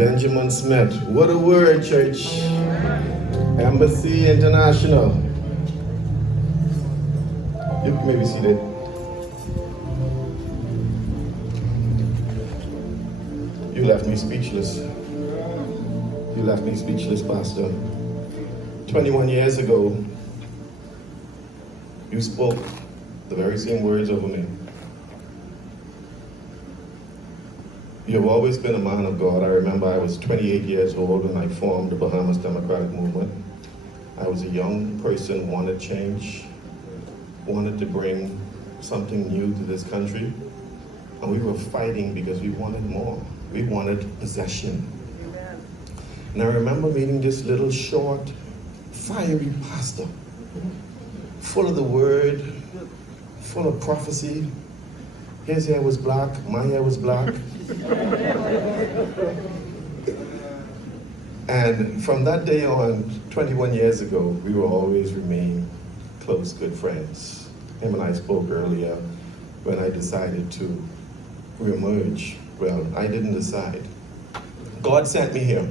Benjamin Smith. What a word, church. Embassy International. You can maybe see that. You left me speechless. You left me speechless, Pastor. 21 years ago, you spoke the very same words over me. You have always been a man of God. I remember I was 28 years old when I formed the Bahamas Democratic Movement. I was a young person, wanted change, wanted to bring something new to this country. And we were fighting because we wanted more. We wanted possession. Amen. And I remember meeting this little short, fiery pastor, full of the word, full of prophecy. His hair was black, my hair was black. And from that day on, 21 years ago, we will always remain close, good friends. Him and I spoke earlier when I decided to reemerge. Well, I didn't decide. God sent me here.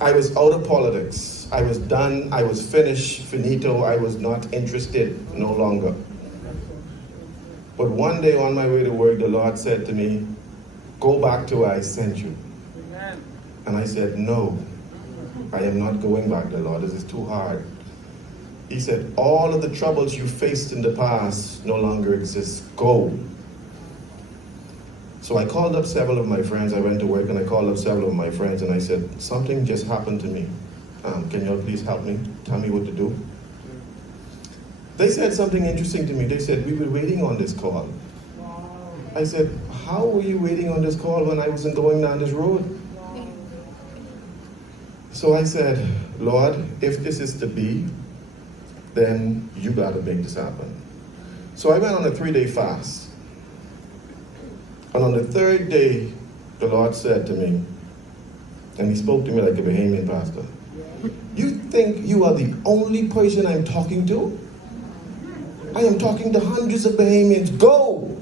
I was out of politics. I was done. I was finished, finito. I was not interested no longer. But one day on my way to work, the Lord said to me, go back to where I sent you. Amen. And I said, no, I am not going back there, Lord. This is too hard. He said, all of the troubles you faced in the past no longer exist. Go. So I called up several of my friends. I went to work and I called up several of my friends and I said, something just happened to me. Can you all please help me? Tell me what to do. They said something interesting to me. They said, we were waiting on this call. I said, how were you waiting on this call when I wasn't going down this road? So I said, Lord, if this is to be, then you got to make this happen. So I went on a 3-day fast. And on the third day, the Lord said to me, and he spoke to me like a Bahamian pastor, you think you are the only person I'm talking to? I am talking to hundreds of Bahamians. Go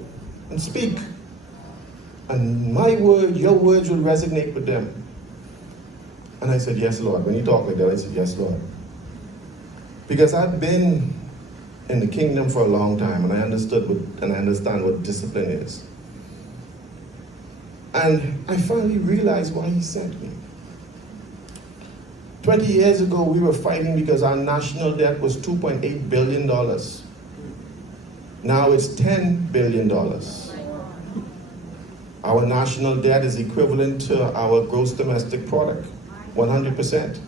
and speak. And my word, your words will resonate with them. And I said, yes, Lord. When he talked like that, I said, yes, Lord. Because I've been in the kingdom for a long time, and I understand what discipline is. And I finally realized why he sent me. 20 years ago, we were fighting because our national debt was $2.8 billion. Now it's $10 billion. Our national debt is equivalent to our gross domestic product, 100%.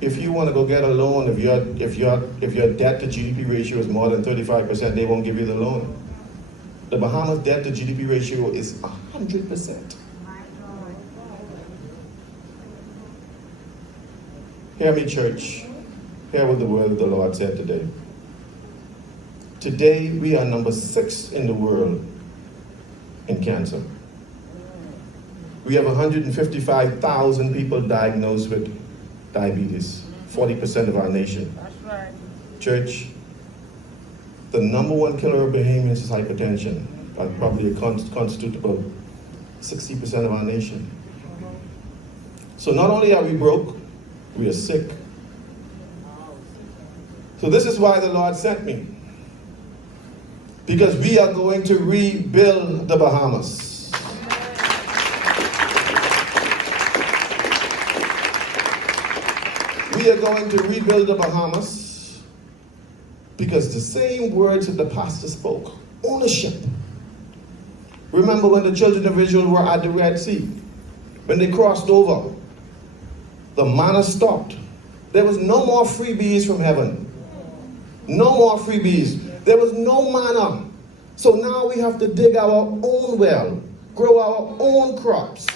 If you want to go get a loan, if your debt to GDP ratio is more than 35%, they won't give you the loan. The Bahamas debt to GDP ratio is 100%. Hear me, church. Hear what the word of the Lord said today. Today, we are number 6 in the world in cancer. We have 155,000 people diagnosed with diabetes, 40% of our nation. That's right. Church, the number 1 killer of Bahamians is hypertension. That probably constitutes about 60% of our nation. So not only are we broke, we are sick. So this is why the Lord sent me. Because we are going to rebuild the Bahamas. We are going to rebuild the Bahamas because the same words that the pastor spoke, ownership. Remember when the children of Israel were at the Red Sea? When they crossed over, the manna stopped. There was no more freebies from heaven. No more freebies. There was no manna. So now we have to dig our own well, grow our own crops,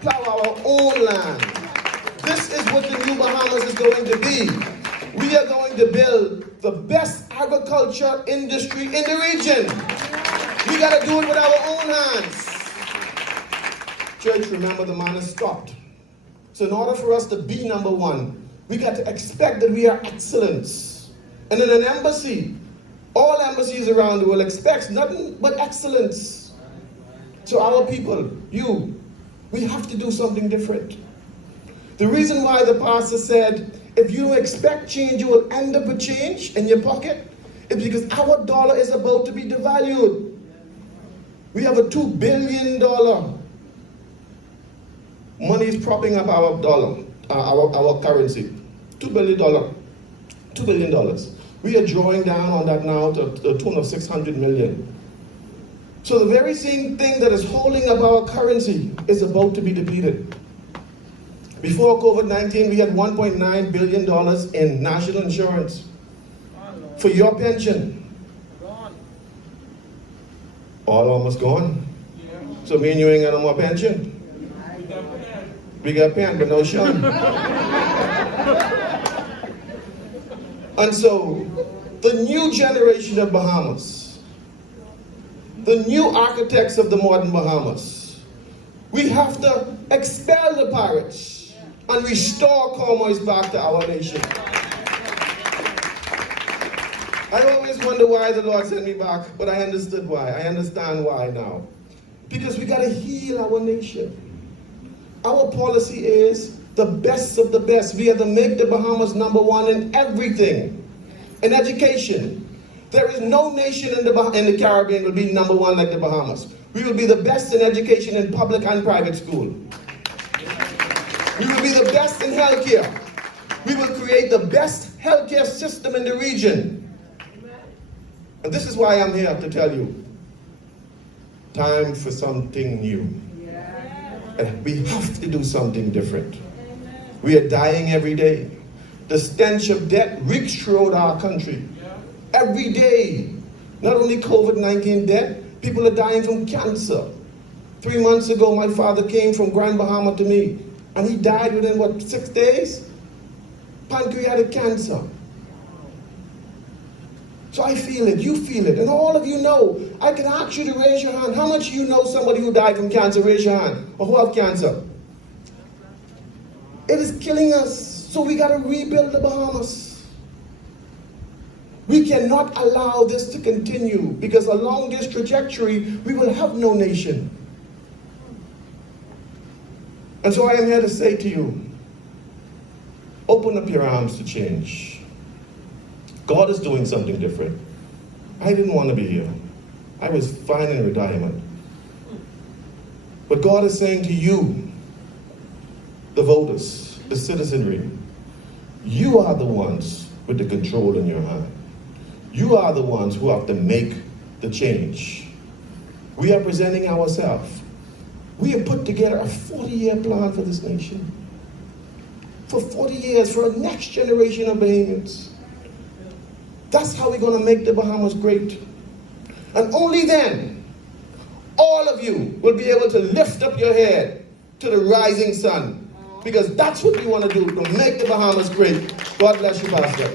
plow our own land. This is what the new Bahamas is going to be. We are going to build the best agriculture industry in the region. We got to do it with our own hands. Church, remember the manna stopped. So in order for us to be number 1, we got to expect that we are excellence. And in an embassy, all embassies around the world expect nothing but excellence. So our people, you, We have to do something different. The reason why the pastor said, if you expect change, you will end up with change in your pocket, is because our dollar is about to be devalued. We have a $2 billion money is propping up our dollar, our currency. $2 billion. $2 billion. We are drawing down on that now to the tune of 600 million. So the very same thing that is holding up our currency is about to be depleted. Before COVID-19, we had $1.9 billion in national insurance for your pension. All almost gone. So me and you ain't got no more pension. We got pen, but no shun. And so, the new generation of Bahamas, the new architects of the modern Bahamas, we have to expel the pirates and restore commerce back to our nation. I always wonder why the Lord sent me back, but I understood why. I understand why now. Because we got to heal our nation. Our policy is the best of the best. We have to make the Bahamas #1 in everything. In education, there is no nation in the Caribbean will be #1 like the Bahamas. We will be the best in education in public and private school. We will be the best in healthcare. We will create the best healthcare system in the region. And this is why I'm here to tell you, time for something new. And we have to do something different. We are dying every day. The stench of death reeks throughout our country. Every day. Not only COVID-19 death, people are dying from cancer. 3 months ago, my father came from Grand Bahama to me, and he died within, 6 days? Pancreatic cancer. So I feel it, you feel it, and all of you know. I can ask you to raise your hand. How much of you know somebody who died from cancer? Raise your hand. Or who have cancer? It is killing us. So we got to rebuild the Bahamas. We cannot allow this to continue, because along this trajectory, we will have no nation. And so I am here to say to you, open up your arms to change. God is doing something different. I didn't want to be here. I was fine in retirement. But God is saying to you, the voters, the citizenry, you are the ones with the control in your hand. You are the ones who have to make the change. We are presenting ourselves. We have put together a 40-year plan for this nation. For 40 years, for a next generation of Bahamians. That's how we're going to make the Bahamas great. And only then, all of you will be able to lift up your head to the rising sun. Because that's what we want to do, to make the Bahamas great. God bless you, Pastor.